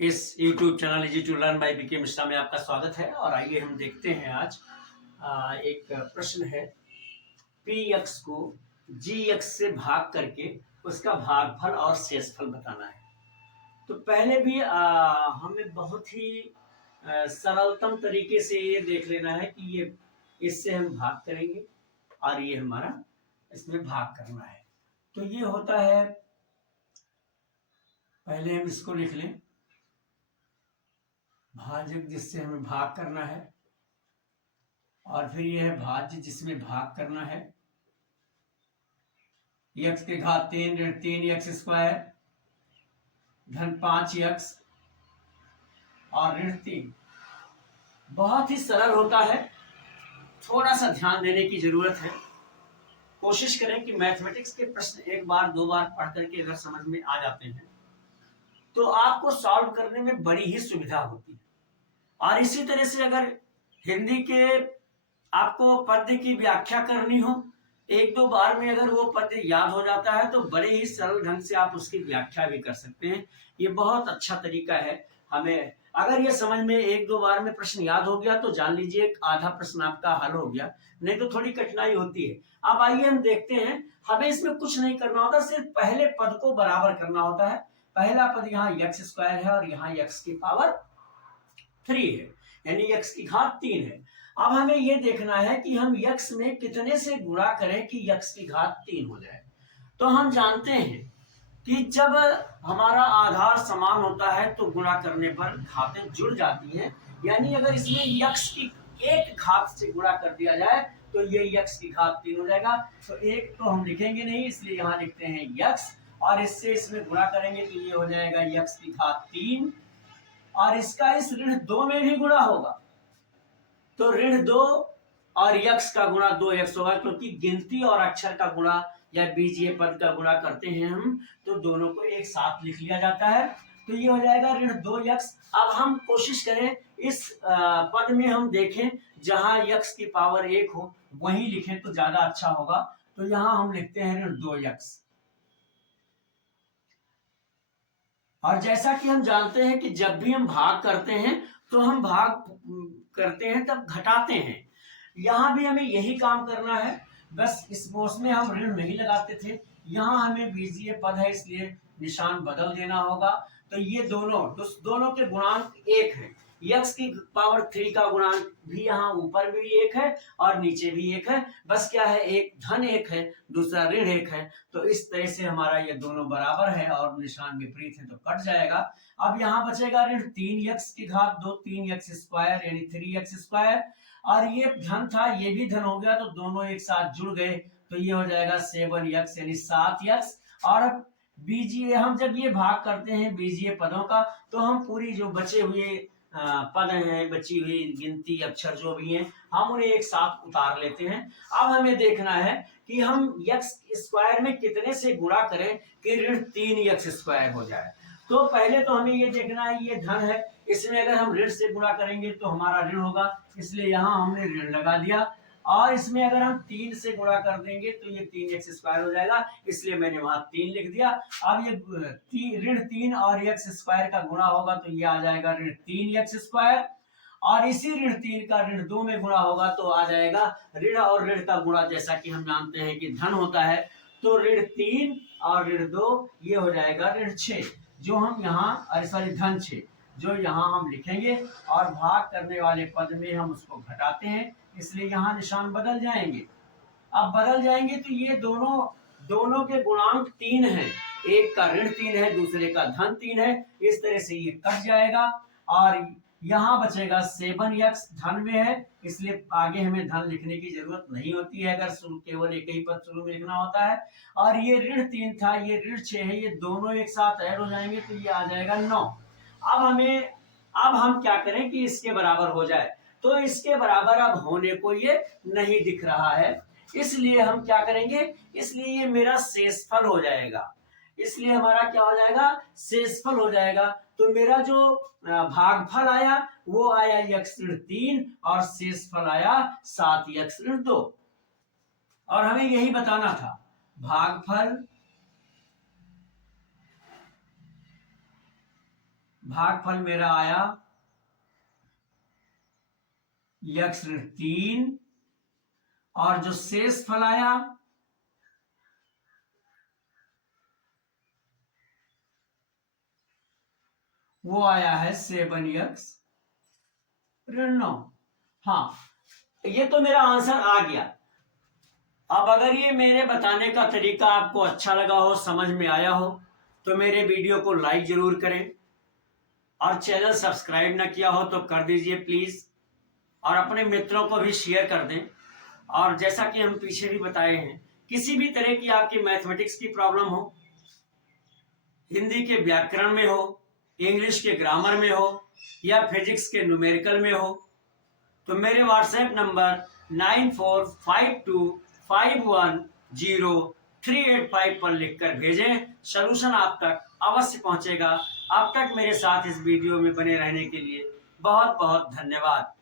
इस YouTube channel easy to learn by BK Mishra में आपका स्वागत है। और आइए हम देखते हैं आज एक प्रश्न है। पी एक्स को जी एक्स से भाग करके उसका भागफल और शेषफल बताना है। तो पहले भी हमें बहुत ही सरलतम तरीके से ये देख लेना है कि ये इससे हम भाग करेंगे और ये हमारा इसमें भाग करना है। तो ये होता है, पहले हम इसको लिख लें, भाजक जिससे हमें भाग करना है, और फिर यह है भाज्य जिसमें भाग करना है। एक्स के घात 3 ऋण 3x² धन 5x और ऋण 3। बहुत ही सरल होता है, थोड़ा सा ध्यान देने की जरूरत है। कोशिश करें कि मैथमेटिक्स के प्रश्न एक बार दो बार पढ़ करके अगर समझ में आ जाते हैं तो आपको सॉल्व करने में बड़ी ही सुविधा होती है। और इसी तरह से अगर हिंदी के आपको पद्य की व्याख्या करनी हो, एक दो बार में अगर वो पद्य याद हो जाता है तो बड़े ही सरल ढंग से आप उसकी व्याख्या भी कर सकते हैं। ये बहुत अच्छा तरीका है। हमें अगर ये समझ में एक दो बार में प्रश्न याद हो गया तो जान लीजिए आधा प्रश्न आपका हल हो गया, नहीं तो थोड़ी कठिनाई होती है। अब आइए हम देखते हैं, हमें इसमें कुछ नहीं करना होता, सिर्फ पहले पद को बराबर करना होता है। पहला पद यहाँ x² है और यहाँ x की पावर 3 है, यानी x की घात 3 है। अब हमें यह देखना है कि हम x में कितने से गुणा करें कि x की घात 3 हो जाए। तो हम जानते हैं कि जब हमारा आधार समान होता है तो गुणा करने पर घातें जुड़ जाती हैं। यानी अगर इसमें x की एक घात से गुणा कर दिया जाए तो ये x की घात 3 हो जाएगा। तो एक तो हम लिखेंगे नहीं, इसलिए यहाँ लिखते हैं x, और इससे इसमें गुणा करेंगे तो ये हो जाएगा x की घात 3, और इसका इस ऋण 2 में भी गुणा होगा तो ऋण 2 और यक्स का गुणा 2x होगा, क्योंकि गिनती और अक्षर का गुणा या बीजीय पद का गुणा करते हैं हम तो दोनों को एक साथ लिख लिया जाता है। तो ये हो जाएगा ऋण 2x। अब हम कोशिश करें इस पद में हम देखें जहां यक्स की पावर 1 हो वहीं लिखें तो ज्यादा अच्छा होगा। तो यहां हम लिखते हैं ऋण 2x। और जैसा कि हम जानते हैं कि जब भी हम भाग करते हैं तो हम भाग करते हैं तब घटाते हैं। यहाँ भी हमें यही काम करना है, बस इस उसमें हम ऋण नहीं लगाते थे, यहाँ हमें बीजीय पद है इसलिए निशान बदल देना होगा। तो ये दोनों के गुणांक 1 है। x की पावर 3 का गुणांक भी यहाँ ऊपर भी 1 है और नीचे भी 1 है। बस क्या है, एक धन 1 है, दूसरा ऋण 1 है। तो इस तरह से हमारा ये दोनों बराबर है और निशान विपरीत है तो कट जाएगा। अब यहाँ बचेगा ऋण 3x की घात 2 3x² यानी 3x², और ये धन था ये भी धन हो गया तो दोनों एक साथ जुड़ गए तो ये हो जाएगा 7x यानी 7x। और बीजीय हम जब ये भाग करते हैं बीजीय पदों का तो हम पूरी जो बचे हुए पद हैं, बची हुई गिनती अक्षर जो भी हैं, हम उन्हें एक साथ उतार लेते हैं। अब हमें देखना है कि हम x² में कितने से गुणा करें कि ऋण 3x² हो जाए। तो पहले तो हमें ये देखना है, ये धन है, इसमें अगर हम ऋण से गुणा करेंगे तो हमारा ऋण होगा, इसलिए यहाँ हमने ऋण लगा दिया। और इसमें अगर हम 3 से गुणा कर देंगे तो ये 3x² हो जाएगा, इसलिए मैंने वहां 3 लिख दिया। अब ये ऋण 3 और x² का गुणा होगा तो ये आ जाएगा ऋण 3x², और इसी ऋण 3 का ऋण 2 में गुणा होगा तो आ जाएगा ऋण और ऋण का गुणा, जैसा कि हम जानते हैं कि धन होता है। तो ऋण 3 और ऋण 2 ये हो जाएगा ऋण 6, जो हम यहाँ सॉरी धन 6 जो यहाँ हम लिखेंगे, और भाग करने वाले पद में हम उसको घटाते हैं इसलिए यहाँ निशान बदल जाएंगे। अब बदल जाएंगे तो ये दोनों के गुणांक 3 है, एक का ऋण 3 है दूसरे का धन 3 है, इस तरह से ये कट जाएगा। और यहाँ बचेगा 7x, धन में है इसलिए आगे हमें धन लिखने की जरूरत नहीं होती है, अगर शुरू केवल एक ही पद शुरू में लिखना होता है। और ये ऋण 3 था, ये ऋण 6 है, ये दोनों एक साथ ऐड हो जाएंगे तो ये आ जाएगा 9। अब हम क्या करें कि इसके बराबर हो जाए, तो इसके बराबर अब होने को ये नहीं दिख रहा है, इसलिए हम क्या करेंगे, इसलिए ये मेरा शेषफल हो जाएगा, इसलिए हमारा क्या हो जाएगा, शेषफल हो जाएगा। तो मेरा जो भागफल आया वो आया x ऋण 3 और शेषफल आया 7x ऋण 2। और हमें यही बताना था, भागफल मेरा आया x ऋण 3, और जो शेष फल आया वो आया है 7x ऋण 9। हाँ, ये तो मेरा आंसर आ गया। अब अगर ये मेरे बताने का तरीका आपको अच्छा लगा हो, समझ में आया हो, तो मेरे वीडियो को लाइक जरूर करें, और चैनल सब्सक्राइब ना किया हो तो कर दीजिए प्लीज, और अपने मित्रों को भी शेयर कर दें। और जैसा कि हम पीछे भी बताए हैं, किसी भी तरह की आपकी मैथमेटिक्स की प्रॉब्लम हो, हिंदी के व्याकरण में हो, इंग्लिश के ग्रामर में हो, या फिजिक्स के न्यूमेरिकल में हो, तो मेरे व्हाट्सएप नंबर 9452510385 पर लिखकर भेजें। सलूशन आप तक अवश्य पहुंचेगा। अब तक मेरे साथ इस वीडियो में बने रहने के लिए बहुत बहुत धन्यवाद।